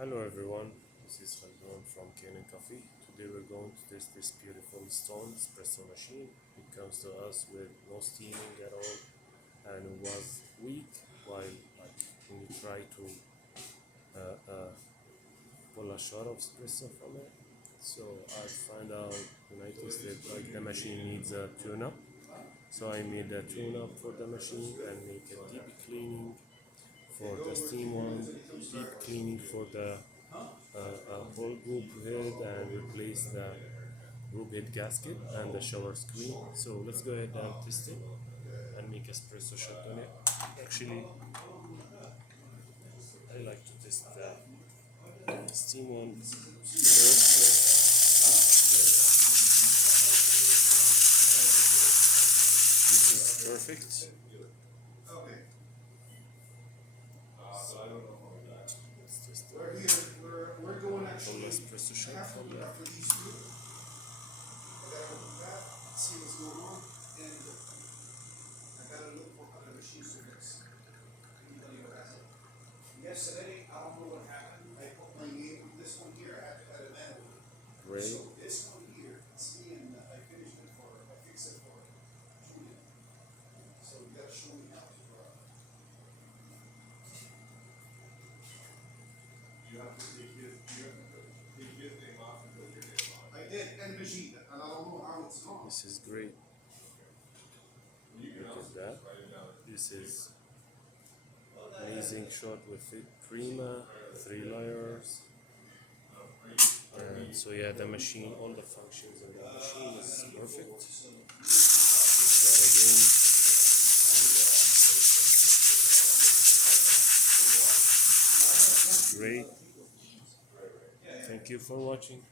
Hello everyone, this is Khaldun from Kanen Coffee. Today we're going to test this beautiful stone espresso machine. It comes to us with no steaming at all and it was weak while when you try to pull a shot of espresso from it. So I find out when I tested the machine needs a tune-up. So I made a tune-up for the machine and make a deep cleaning for the steam one, deep cleaning for the whole group head and replace the group head gasket and the shower screen. So let's go ahead and test it and make espresso shot on it. Actually, I like to test the steam one first. This is perfect. Let's test the whole espresso shot from there. See what's going on, and I gotta look for other machines to fix. Anybody who has it. Yesterday, I don't know what happened. I put my name on this one here. I had to cut it manually. Great. So this one here, it's me, and I finished it I fixed it for Julian. So you gotta show me how to. You have to take his name off and put your name on. I did, and machine, and I don't know how it's gone. This is great. You can Look also at that. just write it down. This is amazing shot with it. Prima, 3 layers. And so yeah, the machine, all the functions in the machine is perfect. Let's try again. Great. Thank you for watching.